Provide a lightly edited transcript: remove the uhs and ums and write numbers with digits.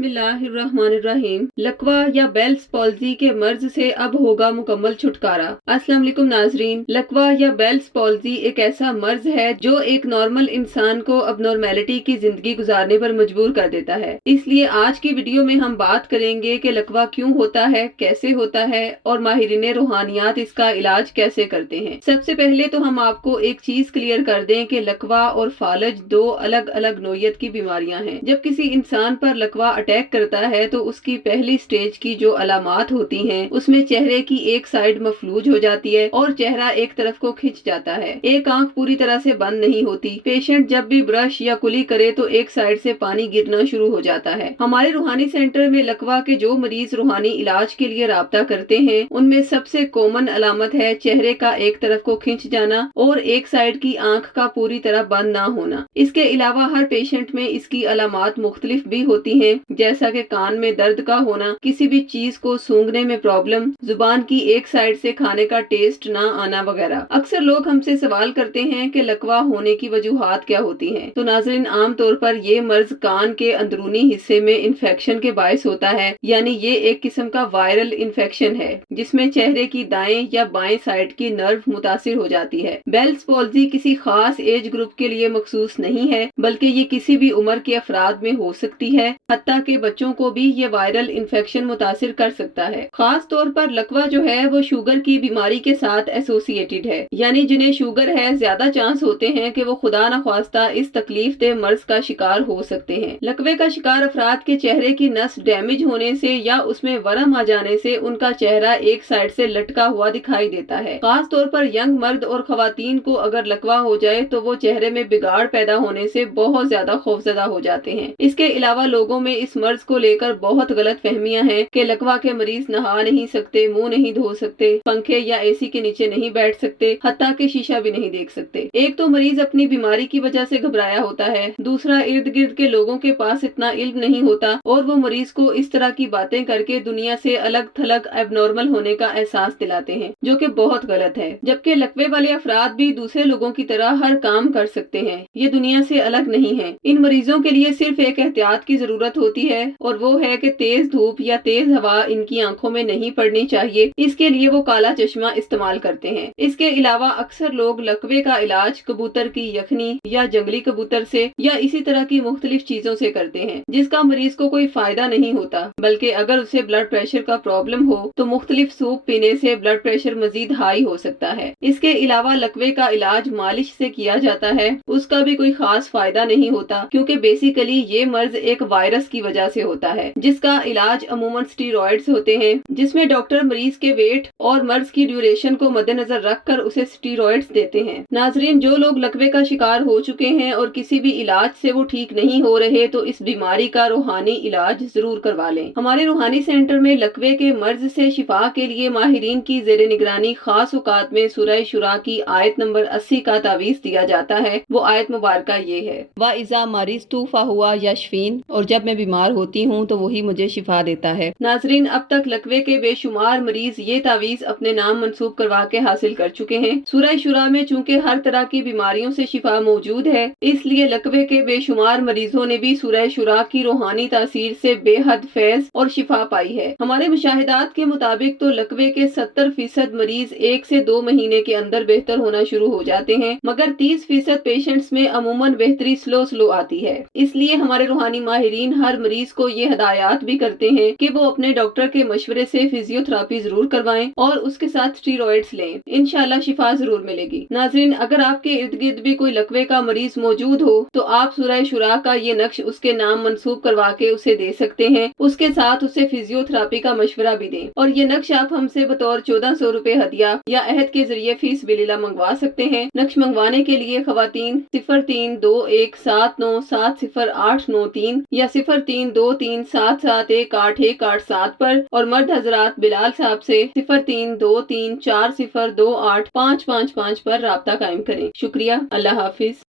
बिस्मिल्लाहिर्रहमानिर्रहीम। लकवा या बेल्स पॉल्जी के मर्ज से अब होगा मुकम्मल छुटकारा। अस्सलाम वालेकुम नाजरीन। लकवा या बेल्स पॉल्जी एक ऐसा मर्ज है जो एक नॉर्मल इंसान को अब नॉर्मेलिटी की जिंदगी गुजारने पर मजबूर कर देता है। इसलिए आज की वीडियो में हम बात करेंगे कि लकवा क्यों होता है, कैसे होता है और माहिरीन रूहानियात इसका इलाज कैसे करते हैं। सबसे पहले तो हम आपको एक चीज क्लियर कर दें कि लकवा और फालज दो अलग अलग नोयत की बीमारियां हैं। जब किसी इंसान पर लकवा अटैक करता है तो उसकी पहली स्टेज की जो अलामात होती हैं उसमें चेहरे की एक साइड मफलूज हो जाती है और चेहरा एक तरफ को खिंच जाता है। एक आंख पूरी तरह से बंद नहीं होती। पेशेंट जब भी ब्रश या कुली करे तो एक साइड से पानी गिरना शुरू हो जाता है। हमारे रूहानी सेंटर में लकवा के जो मरीज रूहानी इलाज के लिए राब्ता करते हैं उनमें सबसे कॉमन अलामत है चेहरे का एक तरफ को खिंच जाना और एक साइड की आंख का पूरी तरह बंद ना होना। इसके अलावा हर पेशेंट में इसकी अलामात मुख्तलिफ भी होती हैं, जैसा कि कान में दर्द का होना, किसी भी चीज को सूंघने में प्रॉब्लम, जुबान की एक साइड से खाने का टेस्ट ना आना वगैरह। अक्सर लोग हमसे सवाल करते हैं कि लकवा होने की वजूहात क्या होती हैं। तो नाज़रीन, आम तौर पर ये मर्ज कान के अंदरूनी हिस्से में इन्फेक्शन के बायस होता है, यानी ये एक किस्म का वायरल इन्फेक्शन है जिसमें चेहरे की दाएं या बाएं साइड की नर्व मुतासिर हो जाती है। बेल्स पॉल्जी किसी खास एज ग्रुप के लिए मखसूस नहीं है, बल्कि ये किसी भी उम्र के अफराद में हो सकती है। हत्ता के बच्चों को भी ये वायरल इन्फेक्शन मुतासिर कर सकता है। खास तौर पर लकवा जो है वो शुगर की बीमारी के साथ एसोसिएटेड है, यानी जिन्हें शुगर है ज्यादा चांस होते हैं कि वो खुदा न ख्वास्ता इस तकलीफ दे मर्ज का शिकार हो सकते हैं। लकवे का शिकार अफराद के चेहरे की नस डैमेज होने से या उसमें वरम आ जाने से उनका चेहरा एक साइड से लटका हुआ दिखाई देता है। खास तौर पर यंग मर्द और खवातीन को अगर लकवा हो जाए तो वो चेहरे में बिगाड़ पैदा होने से बहुत ज्यादा खौफजदा हो जाते हैं। इसके अलावा लोगों में इस मर्ज को लेकर बहुत गलत फहमियां हैं कि लकवा के मरीज नहा नहीं सकते, मुंह नहीं धो सकते, पंखे या एसी के नीचे नहीं बैठ सकते, हत्ता के शीशा भी नहीं देख सकते। एक तो मरीज अपनी बीमारी की वजह से घबराया होता है, दूसरा इर्द गिर्द के लोगों के पास इतना इल्म नहीं होता और वो मरीज को इस तरह की बातें करके दुनिया से अलग थलग एबनॉर्मल होने का एहसास दिलाते हैं, जो कि बहुत गलत है। जबकि लकवे वाले अफराद भी दूसरे लोगों की तरह हर काम कर सकते हैं, ये दुनिया से अलग नहीं है। इन मरीजों के लिए सिर्फ एक एहतियात की जरूरत होती है और वो है कि तेज धूप या तेज हवा इनकी आंखों में नहीं पड़नी चाहिए। इसके लिए वो काला चश्मा इस्तेमाल करते हैं। इसके अलावा अक्सर लोग लकवे का इलाज कबूतर की यखनी या जंगली कबूतर से या इसी तरह की मुख्तलिफ चीजों से करते हैं, जिसका मरीज को कोई फायदा नहीं होता, बल्कि अगर उसे ब्लड प्रेशर का प्रॉब्लम हो तो मुख्तलिफ सूप पीने से ब्लड प्रेशर मजीद हाई हो सकता है। इसके अलावा लकवे का इलाज मालिश से किया जाता है, उसका भी कोई खास फायदा नहीं होता, क्योंकि बेसिकली ये मर्ज एक वायरस की वजह से होता है, जिसका इलाज अमूमन स्टीरॉइड्स होते हैं, जिसमें डॉक्टर मरीज के वेट और मर्ज की ड्यूरेशन को मद्देनजर रखकर उसे स्टीरॉइड्स देते हैं। नाजरीन, जो लोग लकवे का शिकार हो चुके हैं और किसी भी इलाज से वो ठीक नहीं हो रहे तो इस बीमारी का रूहानी इलाज जरूर करवा लें। हमारे रूहानी सेंटर में लकवे के मर्ज से शिफा के लिए माहिरीन की जेर निगरानी खास औकात में सूरह शुरा की आयत नंबर 80 का तावीज दिया जाता है। वो आयत मुबारका ये है, वा इज़ा मरीज़तु फहुवा यशफीन, और जब मैं बीमार होती हूँ तो वही मुझे शिफा देता है। नाजरीन, अब तक लकवे के बेशुमार मरीज ये तावीज अपने नाम मंसूब करवा के हासिल कर चुके हैं। सूरह शुरा में चूंकि हर तरह की बीमारियों से शिफा मौजूद है, इसलिए लकवे के बेशुमार मरीजों ने भी सूरह शुरा की रूहानी तासीर से बेहद फैज और शिफा पाई है। हमारे मुशाहिदात के मुताबिक तो लकवे के 70% मरीज 1 से 2 महीने के अंदर बेहतर होना शुरू हो जाते हैं, मगर 30% पेशेंट्स में अमूमन बेहतरी स्लो आती है। इसलिए हमारे रूहानी माहिरीन हर मरीज को ये हदायत भी करते हैं कि वो अपने डॉक्टर के मशवरे से फिजियोथेरेपी जरूर करवाएं और उसके साथ स्टीरॉइड्स लें। इंशाल्लाह शिफा जरूर मिलेगी। नाजरीन, अगर आपके इर्द गिर्द भी कोई लकवे का मरीज मौजूद हो तो आप सूरह शुरा का ये नक्श उसके नाम मंसूब करवा के उसे दे सकते हैं। उसके साथ उसे फिजियोथेरेपी का मशवरा भी दें और ये नक्श आप हमसे बतौर 1400 रुपए हदिया या अहद के जरिए फीस बिलिला मंगवा सकते हैं। नक्श मंगवाने के लिए खवातीन 0321797083 या 0323771818 पर और मर्द हजरात बिलाल साहब से 032340285555 पर राब्ता कायम करें। शुक्रिया। अल्लाह हाफिज।